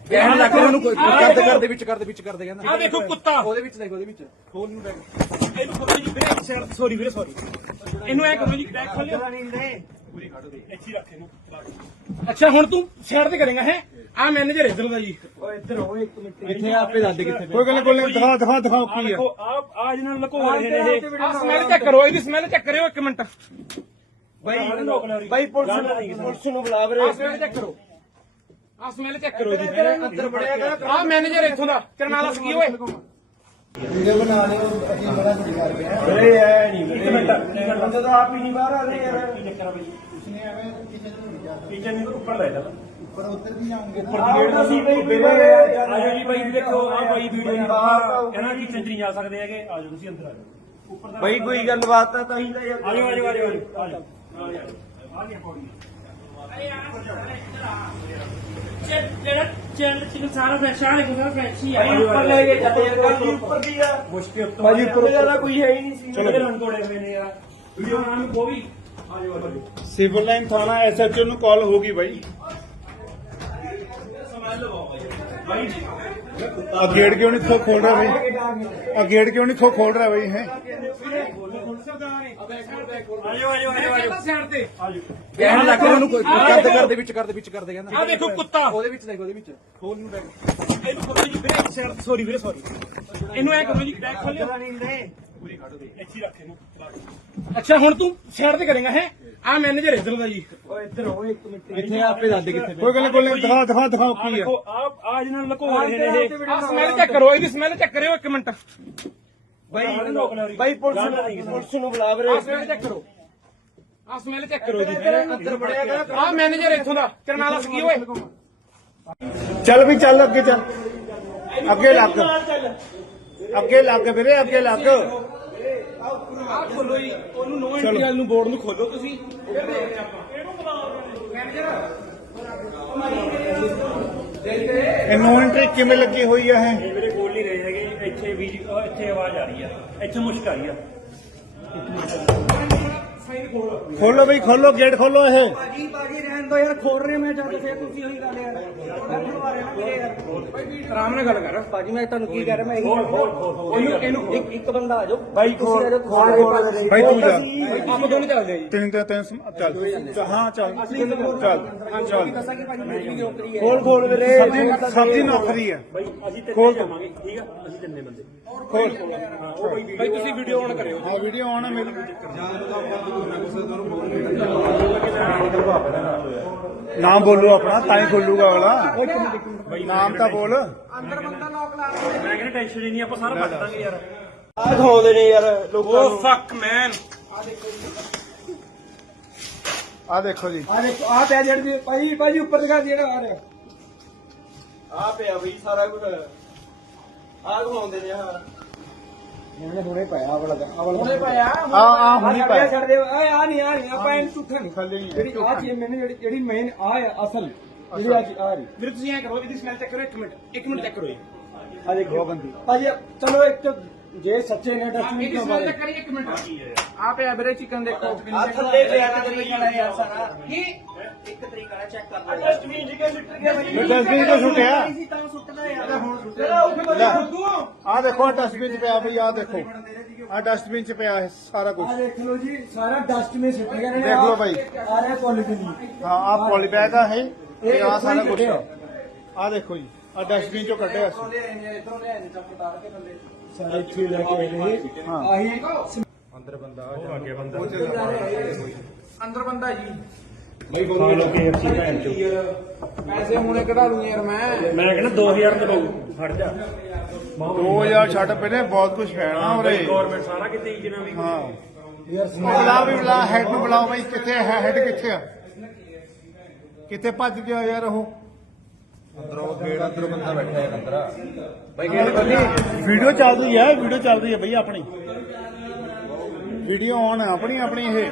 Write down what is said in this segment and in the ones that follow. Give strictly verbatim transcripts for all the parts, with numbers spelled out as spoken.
ਕਹਿਣ ਲੱਗ ਰਿਹਾ ਉਹਨੂੰ ਕਰਦੇ ਕਰਦੇ ਵਿੱਚ ਕਰਦੇ ਵਿੱਚ ਕਰਦੇ ਕਹਿੰਦਾ ਆ ਦੇਖੋ ਕੁੱਤਾ ਉਹਦੇ ਵਿੱਚ ਦੇਖ ਉਹਦੇ ਵਿੱਚ ਖੋਲ ਨੂੰ ਬੈਗ ਇਹਨੂੰ ਖੋਲੋ ਜੀ ਵੀਰੇ ਸਾਈਡ ਸੌਰੀ ਵੀਰੇ ਸੌਰੀ ਇਹਨੂੰ ਐ ਕਰੋ ਜੀ ਬੈਗ ਖੋਲਿਓ ਪੂਰੀ ਕੱਢ ਦੇ ਇੱਥੇ ਰੱਖ ਇਹਨੂੰ ਅੱਛਾ ਹੁਣ ਤੂੰ ਸਾਈਡ ਤੇ ਕਰੇਗਾ ਹੈ ਆ ਮੈਨੇਜਰ ਇਧਰ ਦਾ ਜੀ ਓਏ ਇੱਧਰ ਹੋ ਇੱਕ ਮਿੰਟ ਇੱਥੇ ਆਪੇ ਦੱਸ ਦੇ ਕਿੱਥੇ ਕੋਈ ਗੱਲ ਕੋਈ ਦਿਖਾ ਦਿਖਾ ਦਿਖਾਓ ਕੀ ਆ ਦੇਖੋ ਆ ਆ ਜਿਹਨਾਂ ਨੂੰ ਲੁਕੋ ਰਹੇ ਨੇ ਇਹ ਆ ਸਮੈਲ ਚੈੱਕ ਕਰੋ ਇਹਦੀ ਸਮੈਲ ਚੈੱਕ ਕਰਿਓ ਇੱਕ ਮਿੰਟ ਬਾਈ ਬਾਈ ਪੁਲਿਸ ਪੁਲਿਸ ਨੂੰ ਬੁਲਾ ਵੀਰੇ ਆ ਸਮੈਲ ਚੈੱਕ ਕਰੋ ਆ ਸਮੈਲ ਚੈੱਕ ਕਰੋ ਜੀ ਅੰਦਰ ਬੜਿਆ ਆ ਮੈਨੇਜਰ ਇੱਥੋਂ ਦਾ ਕਰਨਾ ਦੱਸ ਕੀ ਓਏ ਵੀਡੀਓ ਬਣਾ ਲਿਓ ਅਸੀਂ ਬੜਾ ਸਹੀ ਕਰ ਰਹੇ ਹਾਂ ਅਰੇ ਐ ਨਹੀਂ ਇੱਕ ਮਿੰਟ ਬੰਦੇ ਤਾਂ ਆਪ ਹੀ ਨਹੀਂ ਬਾਹਰ ਆ ਰਹੇ ਯਾਰ ਕੀ ਚੱਕਰ ਬਈ ਉਸਨੇ ਐਵੇਂ ਕਿਚਨ ਨੂੰ ਨਹੀਂ ਜਾ ਕਿਚਨ ਨੂੰ ਉੱਪਰ ਲੈ ਜਾ ਉੱਪਰ ਉੱਧਰ ਵੀ ਜਾਉਂਗੇ ਉੱਪਰ ਦੀ ਗੇਟ ਅਸੀਂ ਬਈ ਵੀਡੀਓ ਆਜੋ ਜੀ ਬਾਈ ਦੇਖੋ ਆ ਬਾਈ ਵੀਡੀਓ ਨਹੀਂ ਬਾਹਰ ਇਹਨਾਂ ਦੀ ਕਿਚਨ ਚ ਨਹੀਂ ਜਾ ਸਕਦੇ ਹੈਗੇ ਆਜੋ ਤੁਸੀਂ ਅੰਦਰ ਆਜੋ ਉੱਪਰ ਦਾ ਬਾਈ ਕੋਈ ਗੱਲਬਾਤ ਤਾਂ ਤਾਂ ਹੀ ਤਾਂ ਯਾਰ ਆਜੋ ਆਜੋ ਆਜੋ ਆਜੋ ਆਜੋ ਆ ਨਹੀਂ ਪੌੜੀ ਜਿਹੜਾ ਚੈਨਲ ਚ ਸਾਰਾ ਫਰੈਸ਼ ਆ ਰਿਹਾ ਸਾਰਾ ਫਰੈਸ਼ ਹੀ ਆ ਉੱਪਰ ਲੈ ਕੇ ਚੱਲੇ ਯਾਰ ਉੱਪਰ ਦੀ ਆ ਮੁਸ਼ਕਿਲ ਉੱਤੋਂ ਬਾਜੀ ਉੱਪਰ ਜ਼ਿਆਦਾ ਕੋਈ ਹੈ ਹੀ ਨਹੀਂ ਸੀ ਚਲੋ ਰੰਗ ਤੋੜੇ ਹੋਏ ਨੇ ਯਾਰ ਵੀਡੀਓ ਬਣਾਉਣ ਨੂੰ ਕੋਈ ਆਜੋ ਆਜੋ ਸਿਵਲ ਲਾਈਨ ਥਾਣਾ ਐਸਐਚਓ ਨੂੰ ਕਾਲ ਹੋਗੀ ਬਾਈ ਬਾਈ ਆ ਗੇਟ ਕਿਉਂ ਨਹੀਂ ਖੋ ਖੋਲ ਰਿਹਾ ਬਾਈ ਆ ਗੇਟ ਕਿਉਂ ਨਹੀਂ ਖੋ ਖੋਲ ਰਿਹਾ ਬਾਈ ਹੈ ਆਜੋ ਆਜੋ ਆਜੋ ਆਜੋ ਸਾਈਡ ਤੇ ਆਜੋ ਕਹਿਣ ਲੱਗ ਰਿਹਾ ਉਹਨੂੰ ਕਰਦੇ ਕਰਦੇ ਵਿੱਚ ਕਰਦੇ ਵਿੱਚ ਕਰਦੇ ਕਹਿੰਦਾ ਆ ਦੇਖੋ ਕੁੱਤਾ ਉਹਦੇ ਵਿੱਚ ਦੇਖ ਉਹਦੇ ਵਿੱਚ ਖੋਲ ਨੂੰ ਬੈਗ ਇਹਨੂੰ ਖੋਲੋ ਜੀ ਵੀਰੇ ਸਾਈਡ ਸੌਰੀ ਵੀਰੇ ਸੌਰੀ ਇਹਨੂੰ ਐ ਕਰੋ ਜੀ ਬੈਗ ਖੋਲਿਓ ਪੂਰੀ ਕੱਢ ਦੇ ਇੱਥੇ ਰੱਖ ਇਹਨੂੰ ਅੱਛਾ ਹੁਣ ਤੂੰ ਸਾਈਡ ਤੇ ਕਰੇਗਾ ਹੈ ਆ ਮੈਨੇਜਰ ਇਧਰ ਦਾ ਜੀ ਓਏ ਇੱਧਰ ਹੋ ਇੱਕ ਮਿੰਟ ਇੱਥੇ ਆਪੇ ਦੱਸ ਦੇ ਕਿੱਥੇ ਕੋਈ ਗੱਲ ਕੋਈ ਦਿਖਾ ਦਿਖਾ ਦਿਖਾਓ ਆ ਕੀ ਆ ਦੇਖੋ ਆ ਆ ਜਿਹਨਾਂ ਨੂੰ ਲੁਕੋ ਰਹੇ ਨੇ ਇਹ ਆ ਸਮੈਲ ਚੈੱਕ ਕਰੋ ਇਹਦੀ ਸਮੈਲ ਚੈੱਕ ਕਰਿਓ ਇੱਕ ਮਿੰਟ ਬਾਈ ਬਾਈ ਪੁਲਿਸ ਨੂੰ ਪੁਲਿਸ ਨੂੰ ਬੁਲਾ ਵੀਰੇ ਆ ਸਮੈਲ ਚੈੱਕ ਕਰੋ ਆ ਸਮੈਲ ਚੈੱਕ ਕਰੋ ਜੀ ਅੰਦਰ ਬੜਿਆ ਆ ਮੈਨੇਜਰ ਇੱਥੋਂ ਦਾ ਕਰਨਾ ਦੱਸ ਕੀ ਓਏ ਚੱਲ ਵੀ ਚੱਲ ਅੱਗੇ ਚੱਲ ਅੱਗੇ ਲੱਗ ਅੱਗੇ ਲੱਗ ਵੀਰੇ ਅੱਗੇ ਲੱਗ ਆ ਖੋਲੋ ਜੀ ਉਹਨੂੰ ਨੋ ਐਂਟਰੀ ਵਾਲ ਨੂੰ ਬੋਰਡ ਨੂੰ ਖੋਲੋ ਤੁਸੀਂ ਫਿਰ ਦੇਖਦੇ ਆਪਾਂ ਇਹਨੂੰ ਬੁਲਾਓ ਮੈਨੇਜਰ ਇਹ ਨੋ ਐਂਟਰੀ ਕਿਵੇਂ ਲੱਗੀ ਹੋਈ ਆ ਇਹ ਇਹ ਵੀਰੇ ਬੋਲ ਨਹੀਂ ਰਹੇ ਹੈਗੇ ਇੱਥੇ ਵੀ ਇੱਥੇ ਆਵਾਜ਼ ਆ ਰਹੀ ਆ ਇੱਥੇ ਮੁਸ਼ਕ ਆ ਰਹੀ ਆ ਖੋਲੋ ਬਈ ਖੋਲੋ ਗੇਟ ਖੋਲੋ ਇਹ ਬਾਜੀ ਬਾਜੀ ਰਹਿਣ ਦੋ ਯਾਰ ਖੋਲ ਰਹੇ ਮੈਂ ਜਦ ਫੇਰ ਤੁਸੀਂ ਹੋਈ ਗੱਲ ਯਾਰ ਮੈਂ ਖੁਲਵਾ ਰਿਹਾ ਮੇਰੇ ਯਾਰ ਆਰਾਮ ਨਾਲ ਗੱਲ ਕਰ ਬਾਜੀ ਮੈਂ ਤੁਹਾਨੂੰ ਕੀ ਕਹਿ ਰਿਹਾ ਮੈਂ ਇਹੀ ਇਹਨੂੰ ਇਹਨੂੰ ਇੱਕ ਇੱਕ ਬੰਦਾ ਆ ਜਾਓ ਬਾਈ ਖੋਲ ਬਾਈ ਤੂੰ ਜਾ ਆਪਾਂ ਦੋਨੇ ਚੱਲਦੇ ਆ ਜੀ ਤਿੰਨ ਤਿੰਨ ਤਿੰਨ ਸਮ- ਚੱਲ ਚੱਲ, ਹਾਂ ਚੱਲ ਚੱਲ ਚੱਲ ਦੱਸਾਂ ਕਿ ਭਾਜੀ ਮੇਰੀ ਵੀ ਨੌਕਰੀ ਹੈ ਖੋਲ ਖੋਲ ਵੀਰੇ ਸਬਜ਼ੀ ਸਬਜ਼ੀ ਨੌਕਰੀ ਆ ਬਾਈ ਅਸੀਂ ਤਿੰਨੇ ਖੋਲ। ਜਾਵਾਂਗੇ ਠੀਕ ਆ ਅਸੀਂ ਤਿੰਨੇ ਬੰਦੇ ਖੋਲ ਭਾਈ ਤੁਸੀਂ ਵੀਡੀਓ ਆਨ ਕਰਿਓ ਹਾਂ ਵੀਡੀਓ ਆਨ ਆ ਮੇਰੀ ਨਾਮ ਬੋਲੋ ਆਪਣਾ ਤਾਂ ਹੀ ਖੋਲੂਗਾ ਅਗਲਾ ਨਾਮ ਤਾਂ ਬੋਲ ਅੰਦਰ ਬੰਦਾ ਲੋਕ ਲਾ ਮੈਂ ਕਹਿੰਦਾ ਟੈਨਸ਼ਨ ਹੀ ਨਹੀਂ ਆਪਾਂ ਸਾਰਾ ਪੱਟ ਦਾਂਗੇ ਯਾਰ ਆ ਖਾਉਂਦੇ ਨੇ ਯਾਰ ਲੋਕਾਂ ਓ ਨੂੰ ਫੱਕ ਮੈਨ ਆ ਦੇਖੋ ਜੀ ਆ ਦੇਖੋ ਆ ਪਿਆ ਜਿਹੜੀ ਭਾਈ ਭਾਜੀ ਉੱਪਰ ਦਿਖਾ ਜਿਹੜਾ ਆ ਰਿਹਾ ਆ ਪਿਆ ਬਈ ਸਾਰਾ ਕੁਝ ਆ ਖਾਉਂਦੇ ਨੇ ਆ ਇਹਨੇ ਹੁਣੇ ਪਾਇਆ ਆ ਵਾਲਾ ਆ ਵਾਲਾ ਹੁਣੇ ਪਾਇਆ ਆ ਆ ਹੁਣੀ ਪਾਇਆ ਛੱਡ ਦੇ ਆ ਆ ਨਹੀਂ ਆ ਨਹੀਂ ਆਪਾਂ ਇਹਨੂੰ ਝੂਠਾ ਨਹੀਂ ਖਾਲੀ ਨਹੀਂ ਜਿਹੜੀ ਆ ਚੀਜ਼ ਮੈਨੂੰ ਜਿਹੜੀ ਜਿਹੜੀ ਮੇਨ ਆ ਆ ਅਸਲ ਜਿਹੜੀ ਆ ਚੀਜ਼ ਆ ਰਹੀ ਵੀਰੇ ਤੁਸੀਂ ਐ ਕਰੋ ਇਹਦੀ ਸਮੈਲ ਚੈੱਕ ਕਰੋ ਇੱਕ ਮਿੰਟ ਇੱਕ ਮਿੰਟ ਚੈੱਕ ਕਰੋ ਜੀ ਆ ਦੇਖੋ ਬੰਦੀ ਭਾਜੀ ਚਲੋ ਇੱਕ ਤਾਂ ਜੇ ਸੱਚੇ ਨੇ ਡਸਟਬਿਨ ਇਹਦੀ ਕਿਉਂ ਸਮੈਲ ਬਾਰੇ ਚੈੱਕ ਕਰੀ ਇੱਕ ਮਿੰਟ ਆ ਪਿਆ ਵੀਰੇ ਚਿਕਨ ਦੇਖੋ ਆ ਥੱਲੇ ਪਿਆ ਤੇ ਤਰੀਕਾ ਯਾਰ ਸਾਰਾ ਕੀ ਇੱਕ ਤਰੀਕਾ ਨਾਲ ਚੈੱਕ ਕਰ ਲਓ ਡਸਟਬਿਨ ਜਿੱਕੇ ਸੁੱਟ ਗਿਆ ਭਾਈ ਡਸਟਬਿਨ ਤੋਂ ਸੁੱਟਿਆ ਸੀ ਤਾਂ ਸੁੱਟਦਾ ਯਾਰ ਹੁਣ ਸੁੱਟਦਾ ਉੱਠ ਭਾਜੀ ਖੁੱਦੂ ਆ ਦੇਖੋ ਡਸਟਬਿਨ ਚ ਪਿਆ ਬਈ ਆ ਦੇਖੋ ਆ ਡਸਟਬਿਨ ਚ ਪਿਆ ਇਹ ਸਾਰਾ ਕੁਝ ਆ ਦੇਖ ਲਓ ਜੀ ਸਾਰਾ ਡਸਟਬਿਨ ਸਿੱਟ ਗਿਆ ਨੇ ਦੇਖ ਲਓ ਭਾਈ। ਆ ਰਿਹਾ ਪੋਲੀਥੀਨ ਹਾਂ ਆ ਪੋਲੀ ਬੈਗ ਆ ਇਹ ਤੇ ਆ ਸਾਰਾ ਕੁਝ ਆ ਦੇਖੋ ਜੀ ਆ ਡਸਟਬਿਨ ਚੋਂ ਕੱਢਿਆ ਸੀ ਇਧਰੋਂ ਲੈ ਆਏ ਚੱਕ ਉਤਾਰ ਕੇ ਥੱਲੇ ਸਾਰੇ ਇੱਥੇ ਲੈ ਕੇ ਆਏ ਨੇ ਹਾਂ। ਆਹੀ ਅੰਦਰ ਬੰਦਾ ਉਹ ਅੱਗੇ ਬੰਦਾ ਅੰਦਰ ਬੰਦਾ ਜੀ ਖਾ ਲੋ ਕੇ ਅੱਛੀ ਭੈਣ ਚੋ ਪੈਸੇ ਹੁਣੇ ਕਢਾ ਲੂੰ ਯਾਰ ਮੈਂ ਮੈਂ ਕਹਿੰਦਾ ਦੋ ਹਜ਼ਾਰ ਤੇ ਲਓ ਫੜ ਜਾ ਦੋ ਹਜ਼ਾਰ ਛੱਡ ਪਹਿਲੇ ਬਹੁਤ ਕੁਝ ਫੈਣਾ ਉਰੇ ਗਵਰਨਮੈਂਟ ਸਾਰਾ ਕਿਤੇ ਹੀ ਜਿਨਾ ਵੀ ਹਾਂ ਯਾਰ ਬੁਲਾ ਵੀ ਬੁਲਾ ਹੈਡ ਨੂੰ ਬੁਲਾਓ ਬਈ ਕਿੱਥੇ ਹੈ ਹੈਡ ਕਿੱਥੇ ਆ ਕਿੱਥੇ ਭੱਜ ਗਿਆ ਯਾਰ ਉਹ ਅੰਦਰੋਂ ਗੇੜ ਅੰਦਰ ਬੰਦਾ ਬੈਠਾ ਹੈ ਅੰਦਰ ਵੀਡੀਓ ਚੱਲ ਰਹੀ ਹੈ ਵੀਡੀਓ ਚੱਲ ਰਹੀ ਹੈ ਬਈ ਆਪਣੀ ਵੀਡੀਓ ਆਨ ਹੈ ਆਪਣੀ ਆਪਣੀ ਇਹ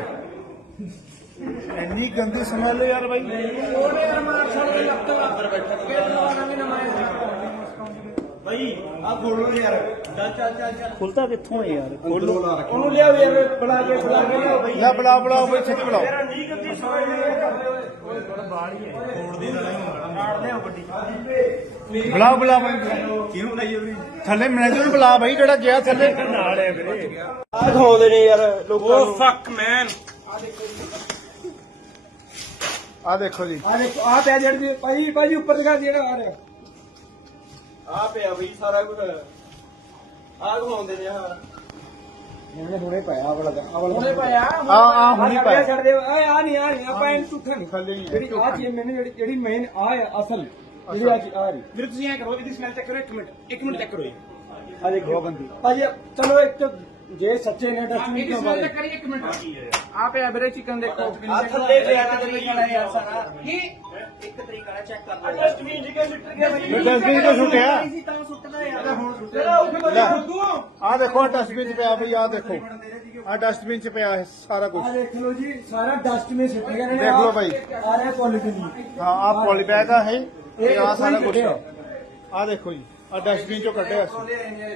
ਇੰਨੀ ਗੰਦੀ ਸਮੈਲ ਯਾਰ ਬਾਈ ਯਾਰ ਮਾਰ ਸਾਡੇ ਲੱਤ ਅੰਦਰ ਬੈਠਾ ਨਵੇਂ ਨਵਾਂ ਭਾਈ ਆ ਖੋਲੋ ਯਾਰ ਚੱਲ ਚੱਲ ਚੱਲ ਚੱਲ ਖੁੱਲਦਾ ਕਿੱਥੋਂ ਹੈ ਯਾਰ ਖੋਲੋ ਉਹਨੂੰ ਲਿਆਓ ਯਾਰ ਬੁਲਾ ਕੇ ਬੁਲਾ ਕੇ ਲਿਆਓ ਭਾਈ ਲੈ ਬੁਲਾ ਬੁਲਾਓ ਬਈ ਛੇਤੀ ਬੁਲਾਓ ਤੇਰਾ ਨੀ ਗੰਦੀ ਸਮਝ ਨਹੀਂ ਓਏ ਬਾਹਰ ਹੀ ਹੈ ਖੋੜ ਦੇ ਨਾਲ ਹੀ ਮਾਰਦੇ ਆ ਵੱਡੀ ਬੁਲਾ ਬੁਲਾ ਬਾਈ ਕਿਉਂ ਬੁਲਾਈਏ ਵੀਰੇ ਥੱਲੇ ਮੈਨੇਜਰ ਨੂੰ ਬੁਲਾ ਬਾਈ ਜਿਹੜਾ ਗਿਆ ਥੱਲੇ ਨਾਲ ਹੈ ਵੀਰੇ ਆ ਖਾਉਂਦੇ ਨੇ ਯਾਰ ਲੋਕਾਂ ਨੂੰ ਫੱਕ ਮੈਨ ਆ ਦੇਖੋ ਜੀ ਆ ਦੇਖੋ ਆ ਪਿਆ ਜਿਹੜੀ ਭਾਈ ਭਾਜੀ ਉੱਪਰ ਦਿਖਾ ਜਿਹੜਾ ਆ ਰਿਹਾ ਆ ਪਿਆ ਬਈ ਸਾਰਾ ਕੁਝ ਆ ਖਾਉਂਦੇ ਨੇ ਆ ਇਹਨੇ ਹੁਣੇ ਪਾਇਆ ਵਾਲਾ ਆ ਵਾਲਾ ਹੁਣੇ ਪਾਇਆ ਆ ਆ ਹੁਣੀ ਪਾਇਆ ਛੱਡ ਦੇ ਆ ਆ ਨਹੀਂ ਆ ਨਹੀਂ ਆਪਾਂ ਇਹਨੂੰ ਝੂਠਾ ਨਹੀਂ ਥੱਲੇ ਹੀ ਹੈ। ਜਿਹੜੀ ਆ ਚੀਜ਼ ਮੈਨੂੰ ਜਿਹੜੀ ਜਿਹੜੀ ਮੇਨ ਆ ਆ ਅਸਲ ਜਿਹੜੀ ਆ ਚੀਜ਼ ਆ ਰਹੀ ਵੀਰੇ ਤੁਸੀਂ ਐ ਕਰੋ ਇਹਦੀ ਸਮੈਲ ਚੈੱਕ ਕਰੋ ਇੱਕ ਮਿੰਟ ਇੱਕ ਮਿੰਟ ਚੈੱਕ ਕਰੋ ਇਹ ਆ ਦੇਖੋ ਬੰਦੀ ਭਾਜੀ ਚਲੋ ਇੱਕ ਤਾਂ ਜੇ ਸੱਚੇ ਨੇ ਡਸਟਬਿਨ ਇਹਦੀ ਕਿਉਂ ਸਮੈਲ ਬਾਰੇ ਚੈੱਕ ਕਰੀ ਇੱਕ ਮਿੰਟ ਆ ਪਿਆ ਵੀਰੇ ਚਿਕਨ ਦੇਖੋ ਆ ਥੱਲੇ ਪਿਆ ਤਰੀਕਾ ਹੈ ਯਾਰ ਸਾਰਾ ਕੀ ਇੱਕ ਤਰੀਕਾ ਹੈ ਚੈੱਕ ਕਰ ਲਓ ਡਸਟਬਿਨ ਜੀ ਕੇ ਲਿਟਰ ਗਿਆ ਭਾਈ ਡਸਟਬਿਨ ਤੋਂ ਸੁੱਟਿਆ ਤਾਂ ਸੁੱਟਦਾ ਯਾਰ ਹੁਣ ਸੁੱਟਦਾ ਉੱਥੇ ਬੰਦੇ ਆ ਦੇਖੋ ਡਸਟਬਿਨ ਚ ਪਿਆ ਬਈ ਆ ਦੇਖੋ ਆ ਡਸਟਬਿਨ ਚ ਪਿਆ ਇਹ ਸਾਰਾ ਕੁਝ ਆ ਦੇਖ ਲਓ ਜੀ ਸਾਰਾ ਡਸਟਬਿਨ ਸਿੱਟ ਗਿਆ ਨੇ ਦੇਖ ਲਓ ਭਾਈ। ਆ ਰਿਹਾ ਪੋਲੀਥੀਨ ਹਾਂ ਆ ਪੋਲੀ ਬੈਗ ਆ ਇਹ ਇਹ ਆ ਸਾਰਾ ਕੁਝ ਕੱਢਿਆ। ਆ ਦੇਖੋ ਜੀ ਆ ਡਸਟਬਿਨ ਚੋਂ ਕੱਢਿਆ ਅਸੀਂ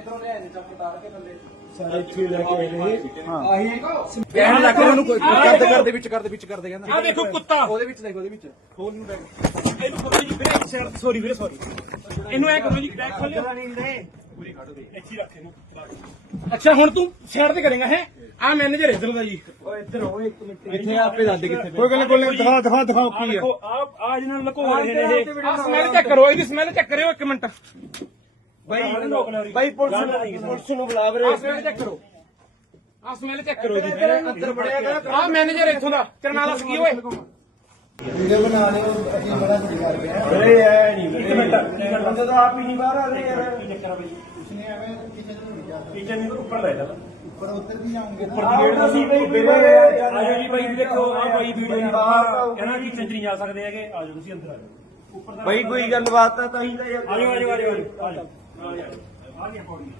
ਸਾਰੇ ਇੱਥੇ ਲੈ ਕੇ ਆਏ ਨੇ ਹਾਂ। ਆਹੀ ਕਹਿਣ ਲੱਗ ਉਹਨੂੰ ਕੋਈ ਕਰਦੇ ਕਰਦੇ ਵਿੱਚ ਕਰਦੇ ਵਿੱਚ ਕਰਦੇ ਕਹਿੰਦਾ ਆ ਦੇਖੋ ਕੁੱਤਾ ਉਹਦੇ ਵਿੱਚ ਦੇਖ ਉਹਦੇ ਵਿੱਚ ਖੋਲ ਨੂੰ ਬੈਗ ਇਹਨੂੰ ਕਰੋ ਜੀ ਵੀਰੇ ਸਾਈਡ ਸੌਰੀ ਵੀਰੇ ਸੌਰੀ ਇਹਨੂੰ ਐ ਕਰੋ ਜੀ ਬੈਗ ਖੋਲਿਓ ਨਹੀਂ ਦੇ ਇੱਥੇ ਹੀ ਰੱਖ ਇਹਨੂੰ ਅੱਛਾ ਹੁਣ ਤੂੰ ਸਾਈਡ ਤੇ ਕਰੇਗਾ ਹੈ ਆ ਮੈਨੇਜਰ ਇਧਰ ਦਾ ਜੀ ਓ ਇੱਧਰ ਹੋ ਇੱਕ ਮਿੰਟ ਇੱਥੇ ਆਪੇ ਦੱਸ ਦੇ ਕਿੱਥੇ ਕੋਈ ਗੱਲ ਨੀ, ਕੋਈ ਨੀ, ਦਿਖਾ ਦਿਖਾ ਦਿਖਾਓ ਆ ਕੀ ਆ ਦੇਖੋ ਆ ਆ ਜਿਹਨਾਂ ਨੂੰ ਲੁਕੋ ਰਹੇ ਨੇ ਇਹ ਆ ਸਮੈਲ ਚੈੱਕ ਕਰੋ ਇਹਦੀ ਸਮੈਲ ਚੈੱਕ ਕਰਿਓ ਇੱਕ ਮਿੰਟ ਬਾਈ ਬਾਈ ਪੁਲਿਸ ਨੂੰ ਪੁਲਿਸ ਨੂੰ ਬੁਲਾ ਵੀਰੇ ਆ ਸਮੈਲ ਚੈੱਕ ਕਰੋ ਆ ਸਮੈਲ ਚੈੱਕ ਕਰੋ ਜੀ ਅੰਦਰ ਬੜਿਆ ਕਰ ਆ ਮੈਨੇਜਰ ਇੱਥੋਂ ਦਾ ਕਰਨਾਲਾ ਸਕੀ ਓਏ ਵੀਡੀਓ ਬਣਾ ਰਹੇ ਹੋ ਅਸੀਂ ਬੜਾ ਕੁਝ ਕਰ ਰਹੇ ਹਾਂ ਵੀਰੇ ਐ ਨਹੀਂ ਵੀਰੇ ਬੰਦੇ ਤਾਂ ਆਪ ਹੀ ਨਹੀਂ ਬਾਹਰ ਆ ਰਹੇ ਯਾਰ ਕਿਚਨ ਨੂੰ ਉੱਪਰ ਲੈ ਜਾ ਉੱਪਰ ਉੱਤਰ ਵੀ ਜਾਉਂਗੇ ਉੱਪਰ ਦੀ ਗੇਟ ਅਸੀਂ ਬਈ ਆਜੋ ਜੀ ਬਾਈ ਦੇਖੋ ਆ ਬਾਈ ਵੀਡੀਓ ਨਹੀਂ ਬਾਹਰ ਇਹਨਾਂ ਦੀ ਕਿਚਨ ਚ ਨਹੀਂ ਜਾ ਸਕਦੇ ਹੈਗੇ ਆਜੋ ਤੁਸੀਂ ਅੰਦਰ ਆਜੋ ਉੱਪਰ ਦਾ ਬਈ ਕੋਈ ਗੱਲਬਾਤ ਤਾਂ ਹੀ ਤਾਂ ਯਾਰ ਆਜੋ ਆਜੋ ਆਜੋ ਆਜੋ ਆਜੋ ਆ ਗਿਆ ਪੌੜੀ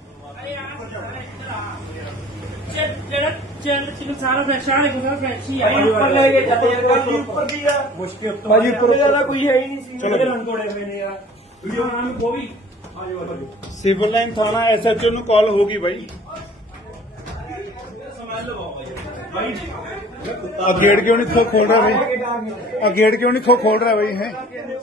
ਜਿਹੜਾ ਚੈਨਲ ਚ ਸਾਰਾ ਫਰੈਸ਼ ਆ ਰਿਹਾ ਸਾਰਾ ਫਰੈਸ਼ ਹੀ ਆ ਭਾਈ ਉੱਪਰ ਲੈ ਕੇ ਚੱਲੇ ਯਾਰ ਭਾਜੀ ਉੱਪਰ ਦੀ ਆ ਮੁਸ਼ਕਿਲ ਉੱਤੋਂ ਭਾਜੀ ਉੱਪਰ ਜ਼ਿਆਦਾ ਕੋਈ ਹੈ ਹੀ ਨਹੀਂ ਸੀ ਚਲੋ ਰੰਗ ਤੋੜੇ ਹੋਏ ਨੇ ਯਾਰ ਵੀਡੀਓ ਬਣਾਉਣ ਨੂੰ ਕੋਈ ਆਜੋ ਆਜੋ ਸਿਵਲ ਲਾਈਨ ਥਾਣਾ ਐਸਐਚਓ ਨੂੰ ਕਾਲ ਹੋਗੀ ਬਾਈ ਬਾਈ ਆ ਗੇਟ ਕਿਉਂ ਨਹੀਂ ਖੋ ਖੋਲ ਰਿਹਾ ਬਾਈ ਆ ਗੇਟ ਕਿਉਂ ਨਹੀਂ ਖੋ ਖੋਲ ਰਿਹਾ ਬਾਈ ਹੈ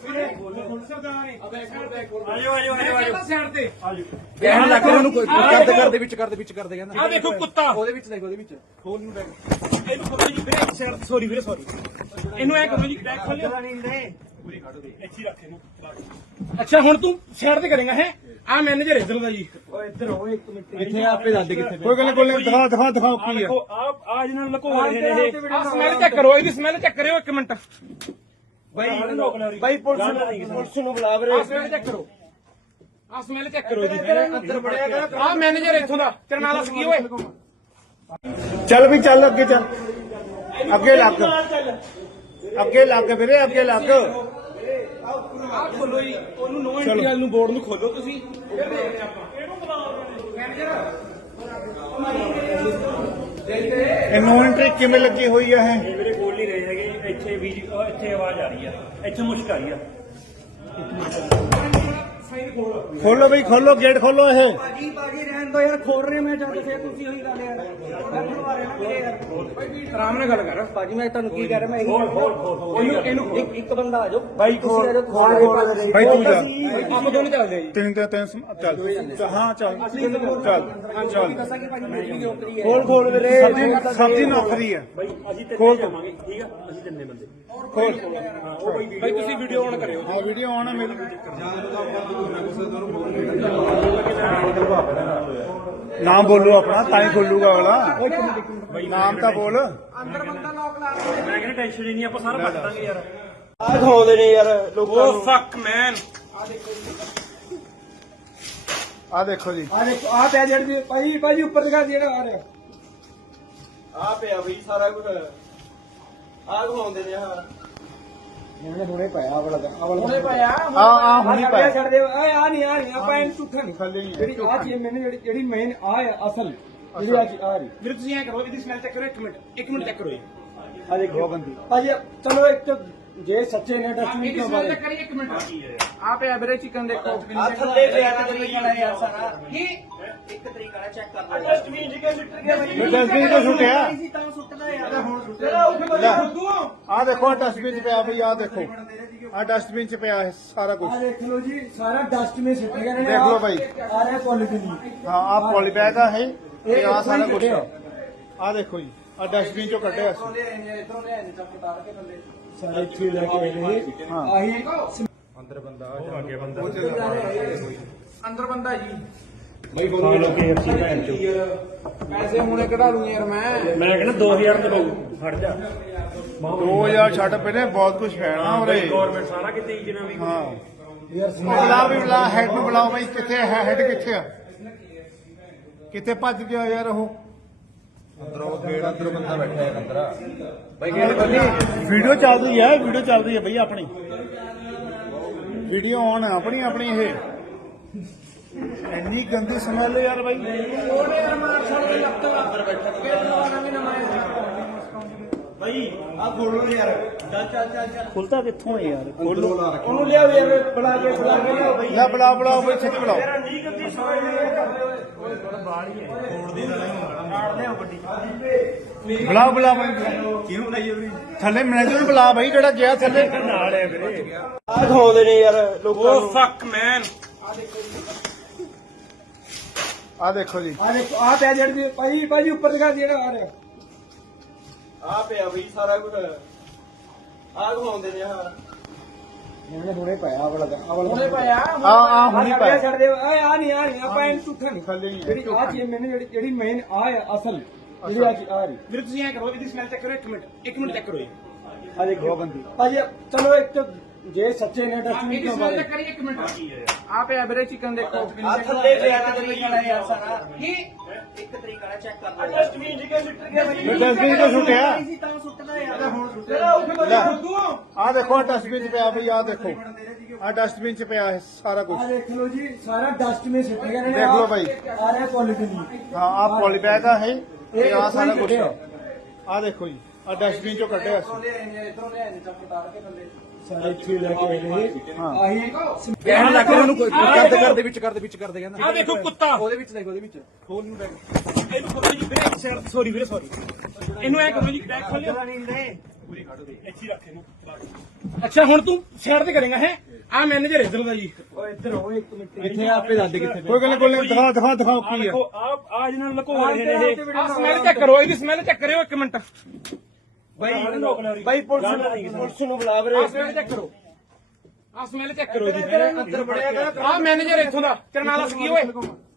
ਆਜੋ ਆਜੋ ਆਜੋ ਆਜੋ ਸਾਈਡ ਤੇ ਆਜੋ ਕਹਿਣ ਲੱਗ ਉਹਨੂੰ ਕੋਈ ਕਰਦੇ ਕਰਦੇ ਵਿੱਚ ਕਰਦੇ ਵਿੱਚ ਕਰਦੇ ਕਹਿੰਦਾ ਆ ਦੇਖੋ ਕੁੱਤਾ ਉਹਦੇ ਵਿੱਚ ਦੇਖ ਉਹਦੇ ਵਿੱਚ ਖੋਲ ਨੂੰ ਬੈਗ ਇਹਨੂੰ ਕਰੋ ਜੀ ਵੀਰੇ ਸਾਈਡ ਸੌਰੀ ਵੀਰੇ ਸੌਰੀ ਇਹਨੂੰ ਐ ਕਰੋ ਜੀ ਬੈਗ ਖੋਲਿਓ ਨਹੀਂ ਦੇ ਇੱਥੇ ਹੀ ਰੱਖ ਇਹਨੂੰ ਅੱਛਾ ਹੁਣ ਤੂੰ ਸਾਈਡ ਤੇ ਕਰੇਗਾ ਹੈ ਆ ਮੈਨੇਜਰ ਇਧਰ ਦਾ ਜੀ ਓ ਇੱਧਰ ਹੋ ਇੱਕ ਮਿੰਟ ਇੱਥੇ ਆਪੇ ਦੱਸ ਦੇ ਕਿੱਥੇ ਕੋਈ ਗੱਲ ਨੀ, ਕੋਈ ਨੀ, ਦਿਖਾ ਦਿਖਾ ਦਿਖਾਓ ਆ ਕੀ ਆ ਦੇਖੋ ਆ ਆ ਜਿਹਨਾਂ ਨੂੰ ਲੁਕੋ ਰਹੇ ਨੇ ਇਹ ਆ ਸਮੈਲ ਚੈੱਕ ਕਰੋ ਇਹਦੀ ਸਮੈਲ ਚੈੱਕ ਕਰਿਓ ਇੱਕ ਮਿੰਟ ਬਾਈ ਬਾਈ ਪੁਲਿਸ ਨੂੰ ਪੁਲਿਸ ਨੂੰ ਬੁਲਾ ਵੀਰੇ ਆ ਸਮੈਲ ਚੈੱਕ ਕਰੋ ਆ ਸਮੈਲ ਚੈੱਕ ਕਰੋ ਜੀ ਅੰਦਰ ਬੜਿਆ ਕਰ ਆ ਮੈਨੇਜਰ ਇੱਥੋਂ ਦਾ ਕਰਨਾਲਾ ਸਕੀ ਓਏ ਚੱਲ ਵੀ ਚੱਲ ਅੱਗੇ ਚੱਲ ਅੱਗੇ ਲੱਗ ਅੱਗੇ ਲੱਗ ਵੀਰੇ ਅੱਗੇ ਲੱਗ ਆ ਖੋਲੋ ਜੀ ਉਹਨੂੰ ਨੋ ਐਂਟਰੀ ਵਾਲ ਨੂੰ ਬੋਰਡ ਨੂੰ ਖੋਲੋ ਤੁਸੀਂ ਇਹਨੂੰ ਬੁਲਾਓ ਮੈਨੇਜਰ ਇਹ ਨੋ ਐਂਟਰੀ ਕਿਵੇਂ ਲੱਗੀ ਹੋਈ ਆ ਇਹ ਇਹ ਵੀਰੇ ਬੋਲ ਨਹੀਂ ਰਹੇ ਹੈਗੇ ਇੱਥੇ ਵੀ ਇੱਥੇ ਆਵਾਜ਼ ਆ ਰਹੀ ਆ ਇੱਥੇ ਮੁਸ਼ਕ ਆ ਰਹੀ ਆ ਸਾਈਨ ਖੋਲੋ ਖੋਲੋ ਬਈ ਖੋਲੋ ਗੇਟ ਖੋਲੋ ਇਹ ਬਾਜੀ ਬਾਜੀ ਰਹਿਣ ਦੋ ਯਾਰ ਖੋਲ ਰਹੇ ਮੈਂ ਜਦ ਸੇ ਤੁਸੀਂ ਉਹੀ ਗੱਲ ਯਾਰ ਮੈਂ ਖੁਲਵਾ ਰਿਹਾ ਨਾ ਮੇਰੇ ਯਾਰ ਆਰਾਮ ਨਾਲ ਗੱਲ ਕਰ ਬਾਜੀ ਮੈਂ ਤੁਹਾਨੂੰ ਕੀ ਕਹਿ ਰਿਹਾ ਮੈਂ ਖੋਲ ਖੋਲ ਖੋਲ ਇਹਨੂੰ ਇਹਨੂੰ ਇੱਕ ਇੱਕ ਬੰਦਾ ਆ ਜਾਓ ਬਾਈ ਖੋਲ ਖੋਲ ਬਾਈ ਤੂੰ ਜਾ ਆਪਾਂ ਦੋਨੇ ਚੱਲਦੇ ਆ ਜੀ ਤਿੰਨ ਤੇ ਤਿੰਨ ਸਮ- ਚੱਲ ਚੱਲ, ਹਾਂ ਚੱਲ ਚੱਲ ਚੱਲ ਦੱਸਾਂ ਕਿ ਭਾਜੀ ਮੇਰੀ ਵੀ ਨੌਕਰੀ ਹੈ ਖੋਲ ਖੋਲ ਵੀਰੇ ਸਬਜ਼ੀ ਸਬਜ਼ੀ ਨੌਕਰੀ ਆ ਬਾਈ ਅਸੀਂ ਤੇ ਖੋਲ। ਜਾਵਾਂਗੇ ਠੀਕ ਆ ਅਸੀਂ ਤਿੰਨੇ ਬੰਦੇ ਖੋਲ ਹਾਂ ਉਹ ਬਾਈ ਭਾਈ ਤੁਸੀਂ ਵੀਡੀਓ ਆਨ ਕਰਿਓ ਹਾਂ ਵੀਡੀਓ ਆਨ ਆ ਮੇਰੀ ਨਾਮ ਬੋਲੋ ਆਪਣਾ ਤਾਂ ਹੀ ਖੋਲੂਗਾ ਅਗਲਾ ਨਾਮ ਤਾਂ ਬੋਲ ਅੰਦਰ ਬੰਦਾ ਲੋਕ ਲਾ ਮੈਂ ਕਹਿੰਦਾ ਟੈਨਸ਼ਨ ਹੀ ਨਹੀਂ ਆਪਾਂ ਸਾਰਾ ਪੱਟ ਦਾਂਗੇ ਯਾਰ ਆ ਖਾਉਂਦੇ ਨੇ ਯਾਰ ਲੋਕਾਂ ਓ ਨੂੰ ਫੱਕ ਮੈਨ ਆ ਦੇਖੋ ਜੀ ਆ ਦੇਖੋ ਆ ਪਿਆ ਜਿਹੜੀ ਭਾਈ ਭਾਜੀ ਉੱਪਰ ਦਿਖਾ ਜਿਹੜਾ ਆ ਰਿਹਾ ਆ ਪਿਆ ਬਈ ਸਾਰਾ ਕੁਝ ਆ ਖਾਉਂਦੇ ਨੇ ਆ ਇਹਨੇ ਹੁਣੇ ਪਾਇਆ ਆ ਵਾਲਾ ਆ ਵਾਲਾ ਹੁਣੇ ਪਾਇਆ ਆ ਆ ਹੁਣੀ ਪਾਇਆ ਛੱਡ ਦੇ ਆ ਆ ਨਹੀਂ ਆ ਨਹੀਂ ਆਪਾਂ ਇਹਨੂੰ ਝੂਠਾ ਨਹੀਂ ਥੱਲੇ ਹੀ ਹੈ। ਜਿਹੜੀ ਆ ਚੀਜ਼ ਮੈਨੂੰ ਜਿਹੜੀ ਜਿਹੜੀ ਮੇਨ ਆ ਆ ਅਸਲ ਜਿਹੜੀ ਆ ਚੀਜ਼ ਆ ਰਹੀ ਵੀਰੇ ਤੁਸੀਂ ਐ ਕਰੋ ਇਹਦੀ ਸਮੈਲ ਚੈੱਕ ਕਰੋ ਇੱਕ ਮਿੰਟ ਇੱਕ ਮਿੰਟ ਚੈੱਕ ਕਰੋ ਇਹ ਆ ਦੇਖੋ ਬੰਦੀ ਭਾਜੀ ਚਲੋ ਇੱਕ ਤਾਂ ਜੇ ਸੱਚੇ ਨੇ ਡਸਟਬਿਨ ਇਹਦੀ ਕਿਉਂ ਸਮੈਲ ਬਾਰੇ ਚੈੱਕ ਕਰੀ ਇੱਕ ਮਿੰਟ ਆ ਪਿਆ ਵੀਰੇ ਚਿਕਨ ਦੇਖੋ ਆ ਥੱਲੇ ਪਿਆ ਤਰੀਕਾ ਹੈ ਯਾਰ ਸਾਰਾ ਕੀ ਇੱਕ ਤਰੀਕਾ ਹੈ ਚੈੱਕ ਕਰ ਲਓ ਡਸਟਬਿਨ ਜੀ ਕੇ ਲਿਟਰ ਗਿਆ ਭਾਈ ਡਸਟਬਿਨ ਤੋਂ ਸੁੱਟਿਆ ਤਾਂ ਸੁੱਟਦਾ ਯਾਰ ਆ ਦੇਖੋ ਡਸਟਬਿਨ ਚ ਪਿਆ ਬਈ, ਆ ਦੇਖੋ ਆ ਡਸਟਬਿਨ ਚ ਪਿਆ ਇਹ ਸਾਰਾ ਕੁਝ। ਆ ਦੇਖ ਲਓ ਜੀ, ਸਾਰਾ ਡਸਟ ਮੇ ਸਿੱਟ ਗਏ ਨੇ। ਦੇਖ ਲਓ ਭਾਈ। ਆ ਰਿਹਾ ਪੋਲੀਥੀਨ। ਹਾਂ ਆ ਪੋਲੀ ਬੈਗ ਆ ਇਹ ਤੇ ਆ ਸਾਰਾ ਕੁਝ ਆ ਦੇਖੋ ਜੀ, ਆ ਡਸਟਬਿਨ ਚੋਂ ਕੱਢਿਆ ਸੀ। ਸਾਰੇ ਇੱਥੇ ਲੈ ਕੇ ਆਏ ਨੇ। ਹਾਂ। ਆਹੀ ਅੰਦਰ ਬੰਦਾ ਅੰਦਰ ਬੰਦਾ ਜੀ ਖਾ ਲੋ ਕੇ ਐਫਸੀ ਭੈਣ ਚੋ। ਪੈਸੇ ਹੁਣੇ ਕਢਾ ਲੂੰ ਯਾਰ ਮੈਂ ਮੈਂ ਕਹਿੰਦਾ ਦੋ ਹਜ਼ਾਰ ਤੇ ਲਓ, ਫੜ ਜਾ। ਦੋ ਹਜ਼ਾਰ ਛੱਡ ਪਹਿਲੇ ਬਹੁਤ ਕੁਝ ਫੈਣਾ ਉਰੇ। ਗਵਰਨਮੈਂਟ ਸਾਰਾ ਕਿਤੇ ਹੀ ਜਿਨਾ ਵੀ ਹਾਂ ਬੁਲਾ ਵੀ ਬੁਲਾ, ਹੈਡ ਨੂੰ ਬੁਲਾਓ ਬਈ, ਕਿੱਥੇ ਹੈ ਹੈਡ, ਕਿੱਥੇ ਆ, ਕਿੱਥੇ ਭੱਜ ਗਿਆ ਯਾਰ ਉਹ। ਅੰਦਰੋਂ ਗੇੜ ਅੰਦਰ ਬੰਦਾ ਬੈਠਾ ਹੈ ਅੰਦਰ। ਵੀਡੀਓ ਚੱਲ ਰਹੀ ਹੈ, ਵੀਡੀਓ ਚੱਲ ਰਹੀ ਹੈ ਬਈ ਆਪਣੀ, ਵੀਡੀਓ ਆਨ ਹੈ ਆਪਣੀ ਆਪਣੀ। ਇਹ ਇੰਨੀ ਗੰਦੀ ਸਮੈਲ ਯਾਰ ਬਾਈ। ਭਾਈ ਆ ਖੋਲੋ ਯਾਰ। ਚੱਲ ਚੱਲ ਚੱਲ ਚੱਲ। ਖੁੱਲਦਾ ਕਿੱਥੋਂ ਹੈ ਯਾਰ, ਖੋਲੋ ਉਹਨੂੰ ਲਿਆਓ ਯਾਰ, ਬੁਲਾ ਕੇ ਬੁਲਾ ਕੇ ਲਿਆਓ ਭਾਈ। ਲੈ ਬੁਲਾ ਬੁਲਾਓ ਬਈ, ਛੇਤੀ ਬੁਲਾਓ। ਨਹੀਂ ਗੰਦੀ ਸੋਈ ਬੁਲਾਓ ਬੁਲਾ ਬਈ, ਕਿਉਂ ਬਣਾਈ ਉਹਨੇ? ਥੱਲੇ ਮੈਨੇਜਰ ਨੂੰ ਬੁਲਾ ਬਈ, ਜਿਹੜਾ ਗਿਆ ਥੱਲੇ। ਨਾਲ ਹੈ ਵੀਰੇ। ਆ ਖਾਉਂਦੇ ਨੇ ਯਾਰ ਲੋਕਾਂ ਨੂੰ। ਫੱਕ ਮੈਨ ਆ ਦੇਖੋ ਜੀ, ਆ ਦੇਖੋ ਆ ਪਿਆ ਜਿਹੜੀ ਭਾਈ ਭਾਜੀ ਉੱਪਰ ਦਿਖਾ ਜਿਹੜਾ ਆ ਰਿਹਾ। ਆ ਪਿਆ ਬਈ ਸਾਰਾ ਕੁਝ। ਆ ਖਾਉਂਦੇ ਨੇ ਆ। ਇਹਨੇ ਹੁਣੇ ਪਾਇਆ ਆ ਵਾਲਾ ਆ ਵਾਲਾ ਹੁਣੇ ਪਾਇਆ। ਆ ਆ ਹੁਣੀ ਪਾ ਛੱਡ ਦੇ। ਆ ਆ ਨਹੀਂ ਆ ਨਹੀਂ ਆਪਾਂ ਇਹਨੂੰ ਝੂਠਾ ਨਹੀਂ। ਥੱਲੇ ਹੀ ਹੈ। ਜਿਹੜੀ ਆ ਚੀਜ਼ ਮੈਨੂੰ ਜਿਹੜੀ ਜਿਹੜੀ ਮੇਨ ਆ ਆ ਅਸਲ ਜਿਹੜੀ ਆ ਚੀਜ਼ ਆ ਰਹੀ। ਵੀਰੇ ਤੁਸੀਂ ਐ ਕਰੋ, ਇਹਦੀ ਸਮੈਲ ਚੈੱਕ ਕਰੋ। ਇੱਕ ਮਿੰਟ ਇੱਕ ਮਿੰਟ ਚੈੱਕ ਕਰੋ। ਆ ਦੇਖੋ ਬੰਦੀ ਭਾਜੀ ਚਲੋ ਇੱਕ ਤਾਂ ਜੇ ਸੱਚੇ ਨੇ ਡਸਟਬਿਨ ਇਹਦੀ ਕਿਉਂ ਸਮੈਲ ਬਾਰੇ ਚੈੱਕ ਕਰੀ। ਇੱਕ ਮਿੰਟ ਆ ਪਿਆ ਵੀਰੇ ਚਿਕਨ ਦੇਖੋ। ਆ ਥੱਲੇ ਪਿਆ ਤੇ ਤਰੀਕਾ ਹੈ ਯਾਰ ਸਾਰਾ। ਕੀ ਇੱਕ ਤਰੀਕਾ ਹੈ ਚੈੱਕ ਕਰ ਲਓ। ਡਸਟਬਿਨ ਜਿੱਕੇ ਸਿੱਟ ਗਿਆ ਭਾਈ। ਡਸਟਬਿਨ ਤੋਂ ਸੁੱਟਿਆ। ਤਾਂ ਸੁੱਟਦਾ ਯਾਰ। ਹੁਣ ਸੁੱਟਦਾ ਉੱਠ ਭਾਜੀ ਖੁੱਦੂ। ਆ ਦੇਖੋ ਡਸਟਬਿਨ ਚ ਪਿਆ ਬਈ, ਆ ਦੇਖੋ ਆ ਡਸਟਬਿਨ ਚ ਪਿਆ ਇਹ ਸਾਰਾ ਕੁਝ। ਆ ਦੇਖ ਲਓ ਜੀ, ਸਾਰਾ ਡਸਟ ਮੇ ਸਿੱਟ ਗਏ ਨੇ। ਦੇਖ ਲਓ ਭਾਈ। ਆ ਰਿਹਾ ਪੋਲੀਥੀਨ। ਹਾਂ ਆ ਪੋਲੀ ਬੈਗ ਆ ਇਹ ਤੇ ਆ ਸਾਰਾ ਕੁਝ ਆ ਦੇਖੋ ਜੀ, ਆ ਡਸਟਬਿਨ ਚੋਂ ਕੱਢਿਆ ਸੀ। ਸਾਰੇ ਇੱਥੇ ਲੈ ਕੇ ਆਏ ਨੇ। ਹਾਂ। ਆਹੀ ਕਹਿਣ ਲੱਗ ਉਹਨੂੰ ਕੋਈ ਕਰਦੇ ਕਰਦੇ ਵਿੱਚ ਕਰਦੇ ਵਿੱਚ ਕਰਦੇ ਕਹਿੰਦਾ ਆ ਦੇਖੋ ਕੁੱਤਾ ਉਹਦੇ ਵਿੱਚ ਦੇਖੋ ਉਹਦੇ ਵਿੱਚ ਖੋਲ ਨੂੰ ਬੈਗ। ਇਹਨੂੰ ਖੋਲੋ ਜੀ ਵੀਰੇ। ਸੌਰੀ ਵੀਰੇ ਸੌਰੀ। ਇਹਨੂੰ ਐ ਕਰੋ ਜੀ, ਬੈਗ ਖੋਲਿਓ। ਇੱਥੇ ਹੀ ਰੱਖ ਇਹਨੂੰ। ਅੱਛਾ ਹੁਣ ਤੂੰ ਸਾਈਡ ਤੇ ਕਰੇਗਾ ਹੈ। ਆ ਮੈਨੇਜਰ ਇਧਰ ਦਾ ਜੀ। ਓਏ ਇੱਧਰ ਹੋ ਇੱਕ ਮਿੰਟ। ਇੱਥੇ ਆਪੇ ਦੱਸ ਦੇ ਕਿੱਥੇ ਕੋਈ ਗੱਲ ਨੀ, ਕੋਈ ਗੱਲ ਨੀ, ਦਿਖਾ ਦਿਖਾ ਦਿਖਾਓ ਕੀ ਆ। ਦੇਖੋ ਆ ਆ ਜਿਹਨਾਂ ਨੂੰ ਲੁਕੋ ਰਹੇ ਨੇ ਇਹ। ਆ ਸਮੈਲ ਚੈੱਕ ਕਰੋ, ਇਹਦੀ ਸਮੈਲ ਚੈੱਕ ਕਰਿਓ ਇੱਕ ਮਿੰਟ। ਬਾਈ ਬਾਈ ਪੁਲਿਸ ਪੁਲਿਸ ਨੂੰ ਬੁਲਾ ਵੀਰੇ। ਆ ਸਮੈਲ ਚੈੱਕ ਕਰੋ। ਆ ਸਮੈਲ ਚੈੱਕ ਕਰੋ ਇਹਦੀ। ਅੰਦਰ ਬੜਿਆ ਕਰ। ਆ ਮੈਨੇਜਰ ਇੱਥੋਂ ਦਾ ਤੇਰਾ ਨਾਂ ਦੱਸ ਕੀ ਓਏ।